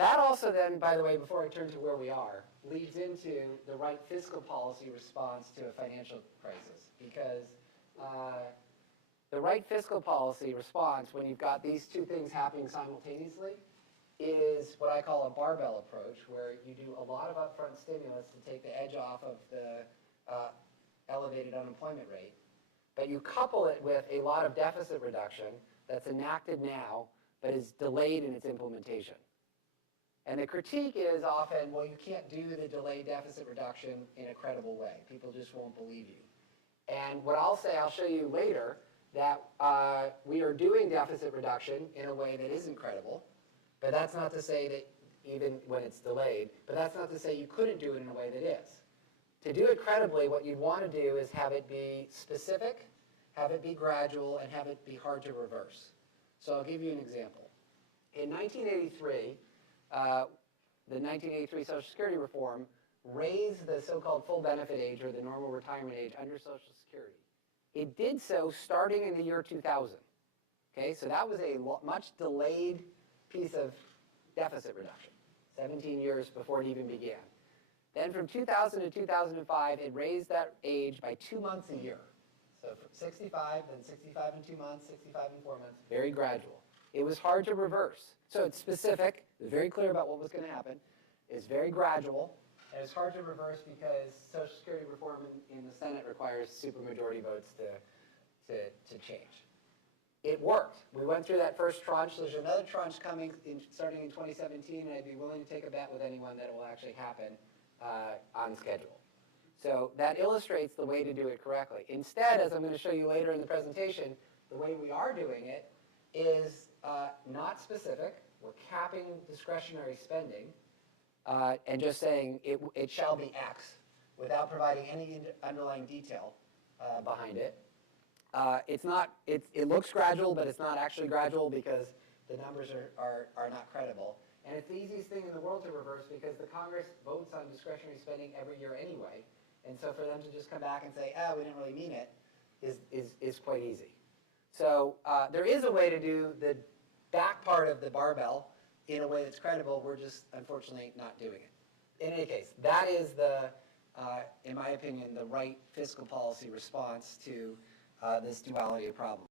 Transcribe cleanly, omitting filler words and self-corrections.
that also then, by the way, before I turn to where we are, leads into the right fiscal policy response to a financial crisis. Because the right fiscal policy response, when you've got these two things happening simultaneously, is what I call a barbell approach, where you do a lot of upfront stimulus to take the edge off of the elevated unemployment rate, but you couple it with a lot of deficit reduction that's enacted now, but is delayed in its implementation. And the critique is often, well, you can't do the delayed deficit reduction in a credible way. People just won't believe you. And what I'll say, I'll show you later, that we are doing deficit reduction in a way that isn't credible, but that's not to say that even when it's delayed, but that's not to say you couldn't do it in a way that is. To do it credibly, what you'd want to do is have it be specific, have it be gradual, and have it be hard to reverse. So I'll give you an example. In 1983, the 1983 Social Security reform raised the so-called full benefit age, or the normal retirement age, under Social Security. It did so starting in the year 2000. Okay, so that was a much delayed piece of deficit reduction, 17 years before it even began. Then from 2000 to 2005, it raised that age by 2 months a year. So from 65, then 65 in 2 months, 65 in 4 months, very gradual. It was hard to reverse. So it's specific, it was very clear about what was going to happen. It's very gradual, and it's hard to reverse because Social Security reform in the Senate requires supermajority votes to change. It worked. We went through that first tranche. There's another tranche coming starting in 2017, and I'd be willing to take a bet with anyone that it will actually happen on schedule. So that illustrates the way to do it correctly. Instead, as I'm going to show you later in the presentation, the way we are doing it is not specific. We're capping discretionary spending and just saying it shall be X without providing any underlying detail behind it. It looks gradual, but it's not actually gradual because the numbers are not credible. And it's the easiest thing in the world to reverse because the Congress votes on discretionary spending every year anyway. And so for them to just come back and say, oh, we didn't really mean it, is quite easy. So there is a way to do the back part of the barbell in a way that's credible. We're just, unfortunately, not doing it. In any case, that is in my opinion, the right fiscal policy response to this duality of problems.